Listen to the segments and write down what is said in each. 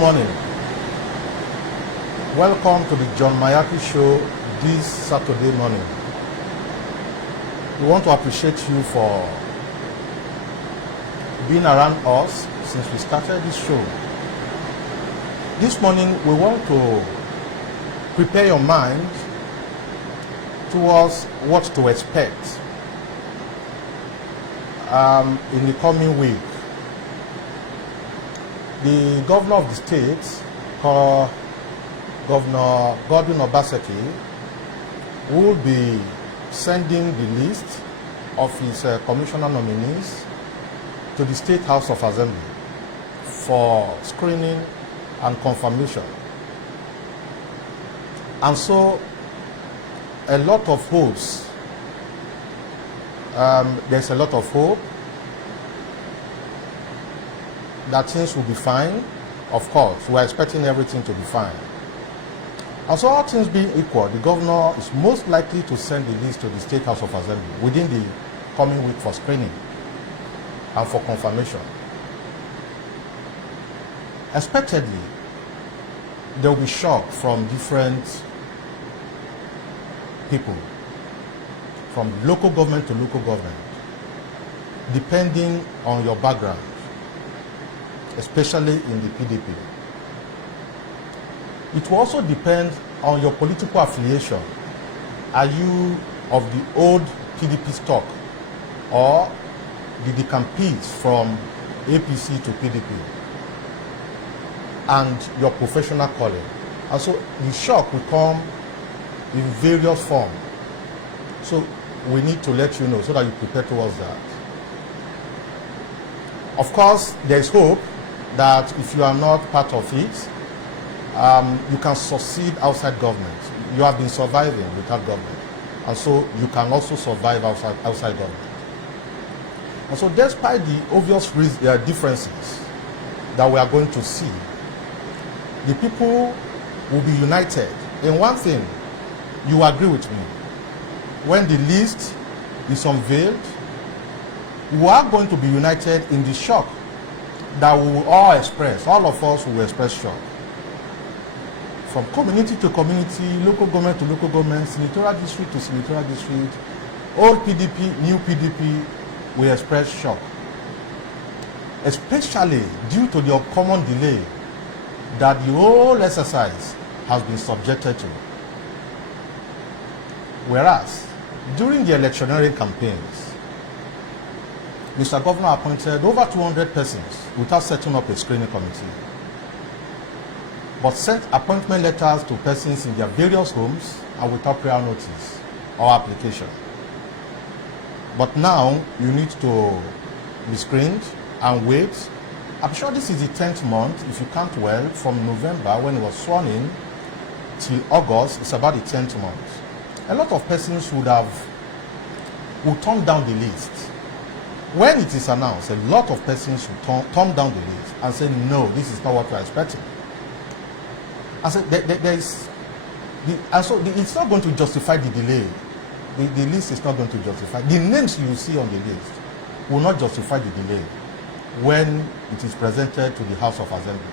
morning. Welcome to the John Mayaki Show this Saturday morning. We want to appreciate you for being around us since we started this show. This morning we want to prepare your mind towards what to expect in the coming week. The governor of the state, called Governor Godwin Obaseki, will be sending the list of his commissioner nominees to the State House of Assembly for screening and confirmation. And so a lot of hopes, there's a lot of hope that things will be fine. Of course, we're expecting everything to be fine. And so all things being equal, the governor is most likely to send the list to the State House of Assembly within the coming week for screening and for confirmation. Expectedly, there will be shock from different people, from local government to local government, depending on your background, especially in the PDP. It will also depend on your political affiliation. Are you of the old PDP stock, or did you compete from APC to PDP? And your professional calling. And so the shock will come in various forms. So we need to let you know so that you prepare towards that. Of course, there is hope that if you are not part of it, you can succeed outside government. You have been surviving without government, and so you can also survive outside government. And so despite the obvious differences that we are going to see, the people will be united in one thing. You agree with me. When the list is unveiled, we are going to be united in the shock that we will all express. All of us will express shock. From community to community, local government to local government, senatorial district to senatorial district, old PDP, new PDP, we express shock. Especially due to the common delay that the whole exercise has been subjected to. Whereas, during the electioneering campaigns, Mr. Governor appointed over 200 persons without setting up a screening committee, but sent appointment letters to persons in their various homes and without prior notice or application. But now, you need to be screened and wait. I'm sure this is the 10th month, if you count well, from November when it was sworn in till August, it's about the 10th month. A lot of persons would turn down the list. When it is announced, a lot of persons will turn down the list and say, no, this is not what we're expecting. And so it's not going to justify the delay. The list is not going to justify. The names you see on the list will not justify the delay when it is presented to the House of Assembly.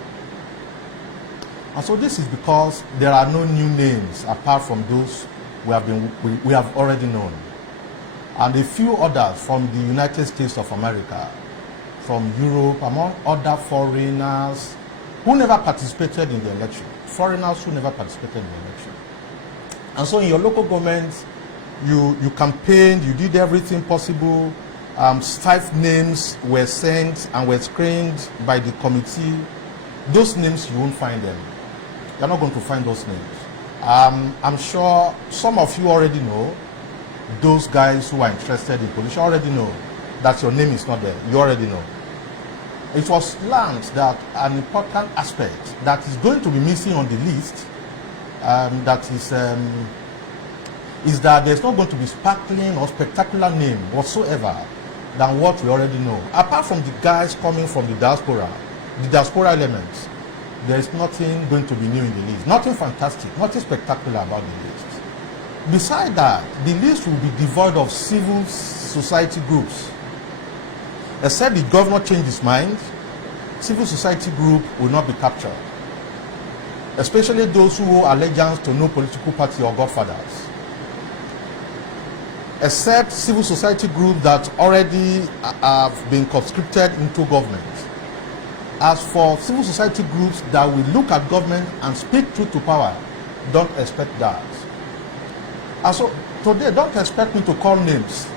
And so this is because there are no new names apart from those we have already known, and a few others from the United States of America, from Europe, among other foreigners who never participated in the election. Foreigners who never participated in the election. And so in your local government, you campaigned, you did everything possible. 5 names were sent and were screened by the committee. Those names, you won't find them. You're not going to find those names. I'm sure some of you already know, those guys who are interested in politics already know that your name is not there. You already know. It was learned that an important aspect that is going to be missing on the list, is that there's not going to be sparkling or spectacular name whatsoever than what we already know. Apart from the guys coming from the diaspora elements, there is nothing going to be new in the list. Nothing fantastic, nothing spectacular about the list. Besides that, the list will be devoid of civil society groups. Except the governor changed his mind, civil society group will not be captured. especially those who owe allegiance to no political party or godfathers, except civil society groups that already have been conscripted into government. As for civil society groups that will look at government and speak truth to power, don't expect that. And so today, don't expect me to call names.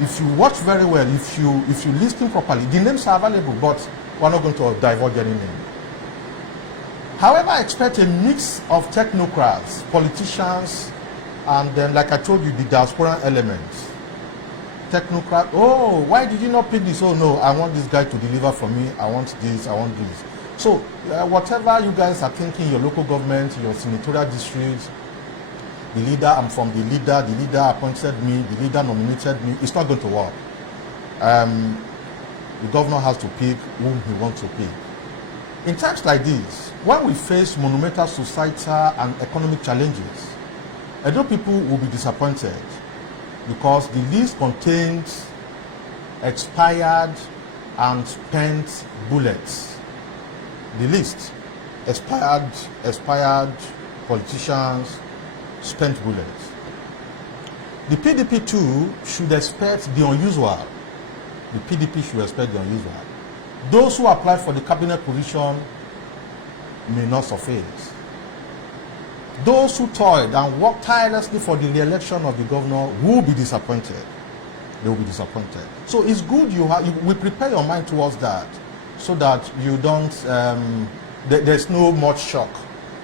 If you watch very well, if you listen properly, the names are available, but we're not going to divulge any name. However, I expect a mix of technocrats, politicians, and then, like I told you, the diaspora elements. Technocrat, oh, why did you not pick this? Oh no, I want this guy to deliver for me. I want this, I want this. So whatever you guys are thinking, your local government, your senatorial districts, the leader, I'm from the leader appointed me, the leader nominated me, it's not going to work. The governor has to pick whom he wants to pick. In times like this, when we face monumental societal and economic challenges, Edo people will be disappointed because the list contains expired and spent bullets. The list, expired politicians, spent bullets. The PDP too should expect the unusual. The PDP should expect the unusual. Those who apply for the cabinet position may not suffice. Those who toiled and worked tirelessly for the re-election of the governor will be disappointed. They will be disappointed. So it's good we prepare your mind towards that, so that you don't, there's no much shock.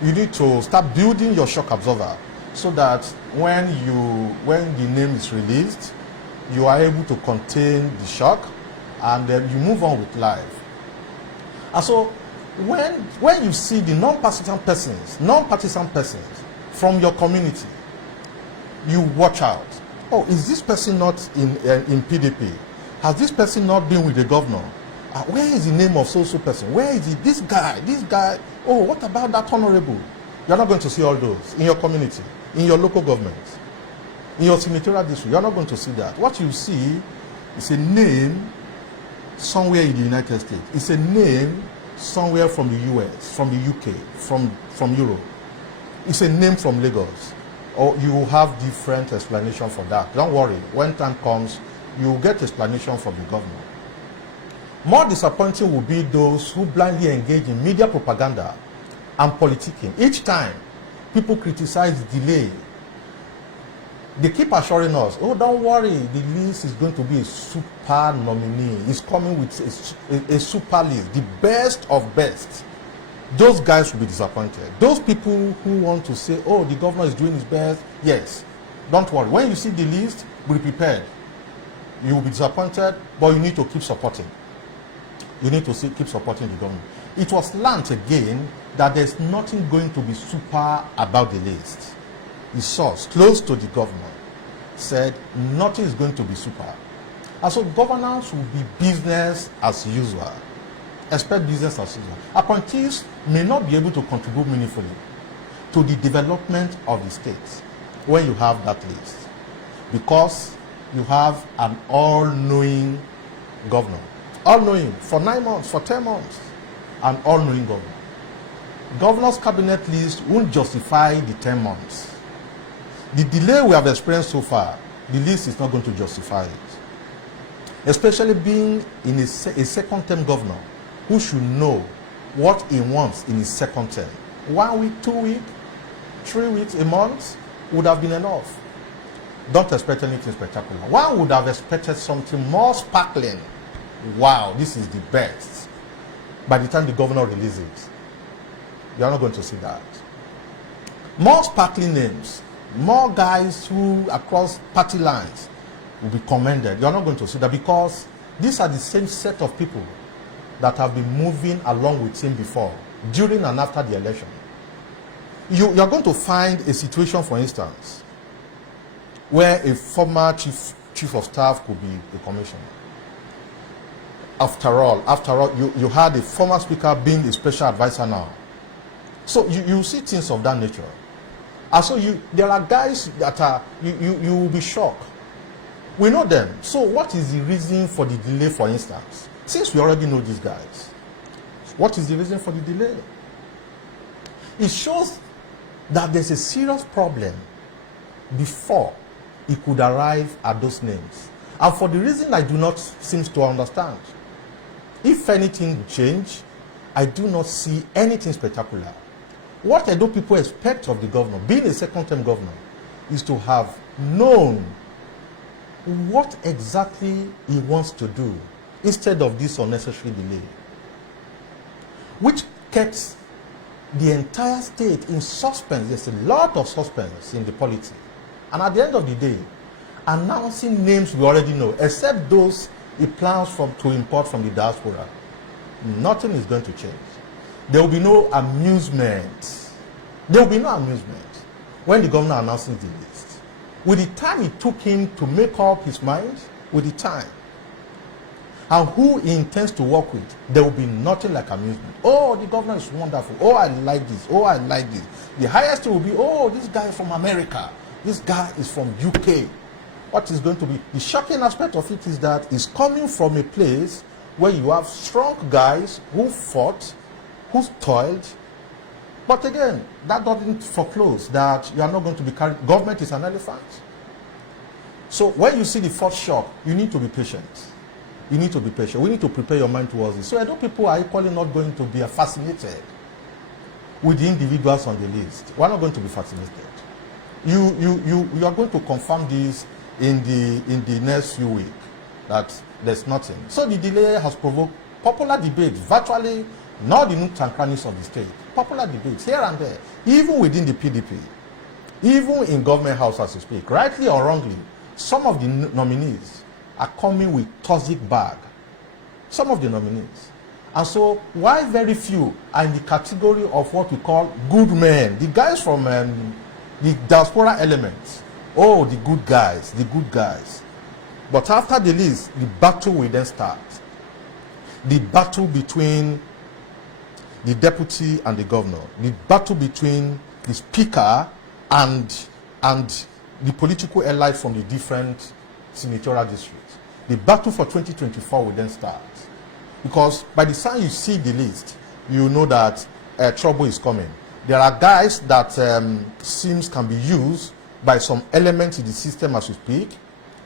You need to start building your shock absorber, so that when the name is released, you are able to contain the shock, and then you move on with life. And so when you see the non-partisan persons from your community, you watch out. Oh, is this person not in PDP? Has this person not been with the governor? Where is the name of so-so person? Where is it? This guy. Oh, what about that honorable? You're not going to see all those in your community, in your local government, in your senatorial district. You're not going to see that. What you see is a name somewhere in the United States. It's a name somewhere from the US, from the UK, from Europe. It's a name from Lagos. Or you will have different explanation for that. Don't worry. When time comes, you will get explanation from the governor. More disappointing will be those who blindly engage in media propaganda and politicking. Each time people criticize the delay, they keep assuring us, oh, don't worry, the list is going to be a super nominee. It's coming with a super list, the best of best. Those guys will be disappointed. Those people who want to say, oh, the governor is doing his best, yes, don't worry. When you see the list, be prepared. You will be disappointed, but you need to keep supporting. You need to keep supporting the government. It was learnt again that there's nothing going to be super about the list. The source close to the governor said nothing is going to be super. And so governance will be business as usual. Expect business as usual. Appointees may not be able to contribute meaningfully to the development of the state when you have that list, because you have an all-knowing governor. All-knowing for 9 months, for 10 months, an all-knowing governor. Governor's cabinet list won't justify the 10 months. The delay we have experienced so far, the list is not going to justify it. Especially being in a second-term governor who should know what he wants in his second term. 1 week, 2 weeks, 3 weeks, a month would have been enough. Don't expect anything spectacular. One would have expected something more sparkling. Wow, this is the best. By the time the governor releases it, you're not going to see that. More sparkling names, more guys who across party lines will be commended. You're not going to see that, because these are the same set of people that have been moving along with him before, during and after the election. You're going to find a situation, for instance, where a former chief of staff could be a commissioner. After all, you had a former speaker being a special advisor now. So you see things of that nature. And so there are guys that are, you will be shocked. We know them. So what is the reason for the delay, for instance? Since we already know these guys, what is the reason for the delay? It shows that there's a serious problem before it could arrive at those names. And for the reason I do not seem to understand, if anything change, I do not see anything spectacular. What Edo people expect of the governor, being a second-term governor, is to have known what exactly he wants to do instead of this unnecessary delay, which kept the entire state in suspense. There's a lot of suspense in the politics. And at the end of the day, announcing names we already know, except those he plans to import from the diaspora, nothing is going to change. There will be no amusement. There will be no amusement when the governor announces the list. With the time it took him to make up his mind, with the time, and who he intends to work with, there will be nothing like amusement. Oh, the governor is wonderful. Oh, I like this. Oh, I like this. The highest will be, oh, this guy is from America. This guy is from UK. What is going to be the shocking aspect of it is that it's coming from a place where you have strong guys who fought, who toiled. But again, that doesn't foreclose that you are not going to be carried. Government is an elephant. So when you see the first shock, you need to be patient. You need to be patient. We need to prepare your mind towards it. So I know people are equally not going to be fascinated with the individuals on the list. We're not going to be fascinated. You are going to confirm this in the next few weeks that there's nothing. So the delay has provoked popular debates, virtually not the nooks and crannies of the state. Popular debates here and there, even within the PDP, even in government house as you speak, rightly or wrongly, some of the nominees are coming with toxic bag. Some of the nominees. And so, why very few are in the category of what we call good men, the guys from the diaspora elements. Oh, the good guys, the good guys. But after the list, the battle will then start. The battle between the deputy and the governor. The battle between the speaker and the political allies from the different senatorial districts. The battle for 2024 will then start. Because by the time you see the list, you know that trouble is coming. There are guys that seems can be used by some elements in the system as we speak.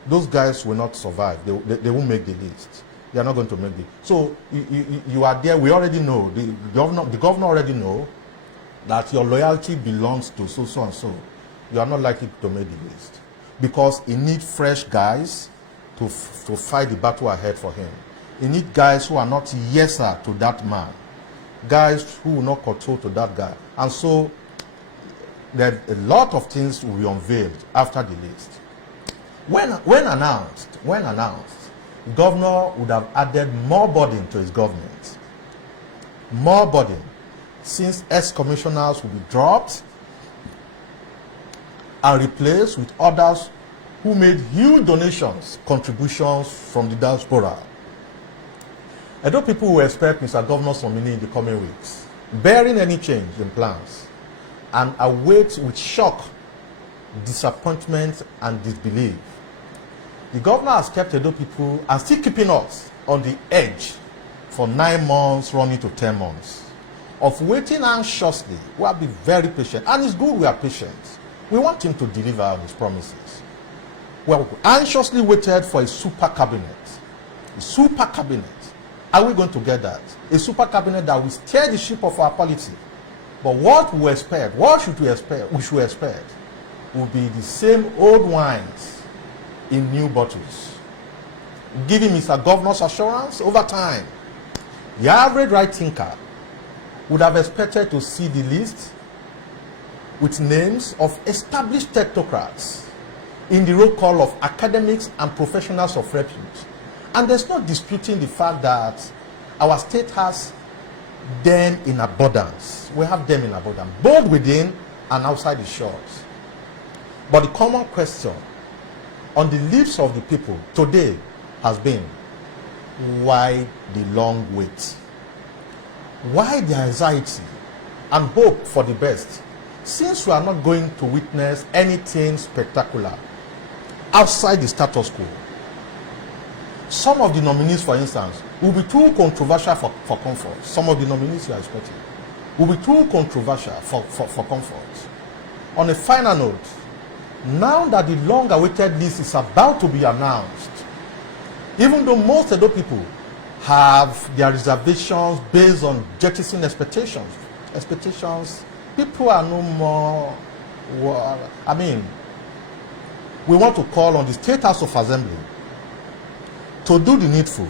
Those guys will not survive. They won't make the list. They are not going to make it. So you are there. We already know. The governor already know that your loyalty belongs to so and so. You are not likely to make the list because he needs fresh guys to fight the battle ahead for him. He needs guys who are not yes sir to that man, guys who will not control to that guy. And so there a lot of things will be unveiled after the list. When announced, the governor would have added more burden to his government. More burden, since ex-commissioners will be dropped and replaced with others who made huge donations, contributions from the diaspora. I know people will expect Mr. Governor's nominee in the coming weeks, bearing any change in plans, and await with shock, disappointment, and disbelief. The governor has kept Edo people and still keeping us on the edge for 9 months, running to 10 months, of waiting anxiously. We have been very patient, and it's good we are patient. We want him to deliver on his promises. We have anxiously waited for a super cabinet. A super cabinet. Are we going to get that? A super cabinet that will steer the ship of our polity. But what we expect, what should we expect? We should expect will be the same old wines in new bottles. Giving Mr. Governor's assurance over time. The average right thinker would have expected to see the list with names of established technocrats in the roll call of academics and professionals of repute. And there's no disputing the fact that our state has them in abundance. We have them in abundance, both within and outside the shores. But the common question on the lips of the people today has been, why the long wait? Why the anxiety and hope for the best, since we are not going to witness anything spectacular outside the status quo? Some of the nominees, for instance, will be too controversial for comfort. Some of the nominees you are expecting. will be too controversial for comfort. On a final note, now that the long-awaited list is about to be announced, even though most Edo people have their reservations based on jettisoning expectations, people are no more, I mean, we want to call on the State House of Assembly to do the needful,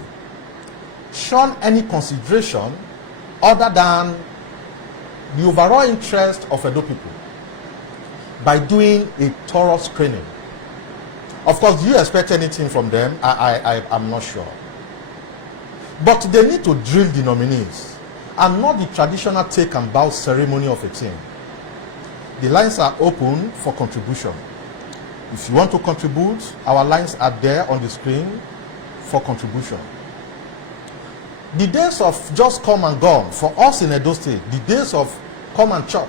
shun any consideration other than the overall interest of Edo people by doing a thorough screening. Of course, do you expect anything from them? I'm not sure. But they need to drill the nominees and not the traditional take and bow ceremony of a team. The lines are open for contribution. If you want to contribute, our lines are there on the screen for contribution. The days of just come and gone, for us in Edo State, the days of come and chop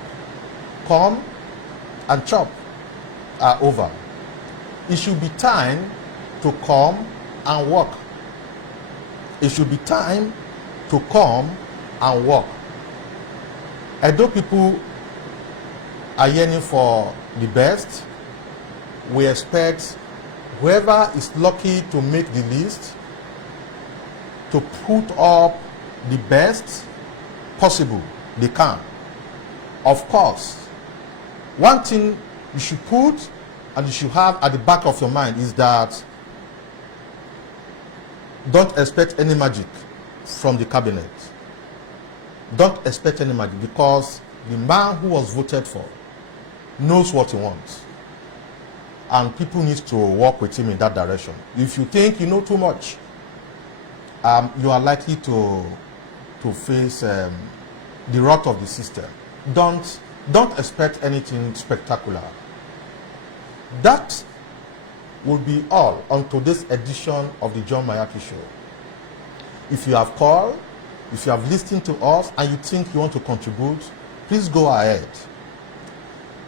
are over. It should be time to come and work. It should be time to come and work. Edo people are yearning for the best. We expect whoever is lucky to make the list to put up the best possible they can. Of course, one thing you should put and you should have at the back of your mind is that don't expect any magic from the cabinet. Don't expect any magic, because the man who was voted for knows what he wants. And people need to work with him in that direction. If you think you know too much, you are likely to face the wrath of the system. Don't expect anything spectacular. That will be all on today's edition of the John Mayaki Show. If you have called, if you have listened to us and you think you want to contribute, please go ahead.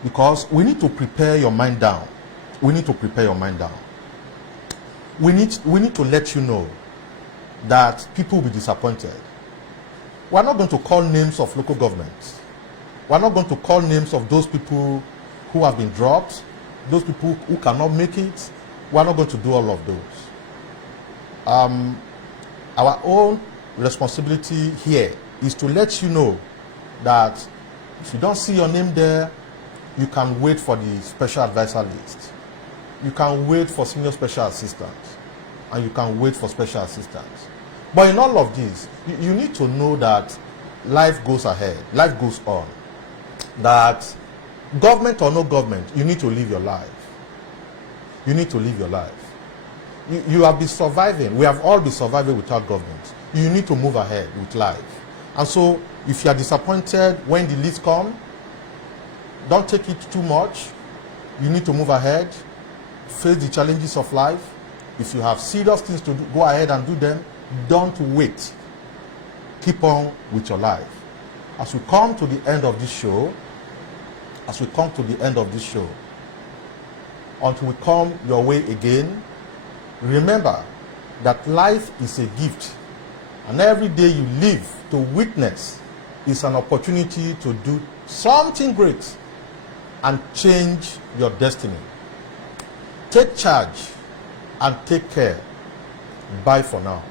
Because we need to prepare your mind down. We need to prepare your mind down. We need to let you know that people will be disappointed. We're not going to call names of local governments. We're not going to call names of those people who have been dropped, those people who cannot make it. We're not going to do all of those. Our own responsibility here is to let you know that if you don't see your name there, you can wait for the special advisor list. You can wait for senior special assistants, and you can wait for special assistants. But in all of this, you need to know that life goes ahead, life goes on. That government or no government, you need to live your life. You need to live your life. You have been surviving. We have all been surviving without government. You need to move ahead with life. And so, if you are disappointed when the list comes, don't take it too much. You need to move ahead, face the challenges of life. If you have serious things to do, go ahead and do them. Don't wait. Keep on with your life. As we come to the end of this show, until we come your way again, remember that life is a gift, and every day you live to witness is an opportunity to do something great and change your destiny. Take charge and take care. Bye for now.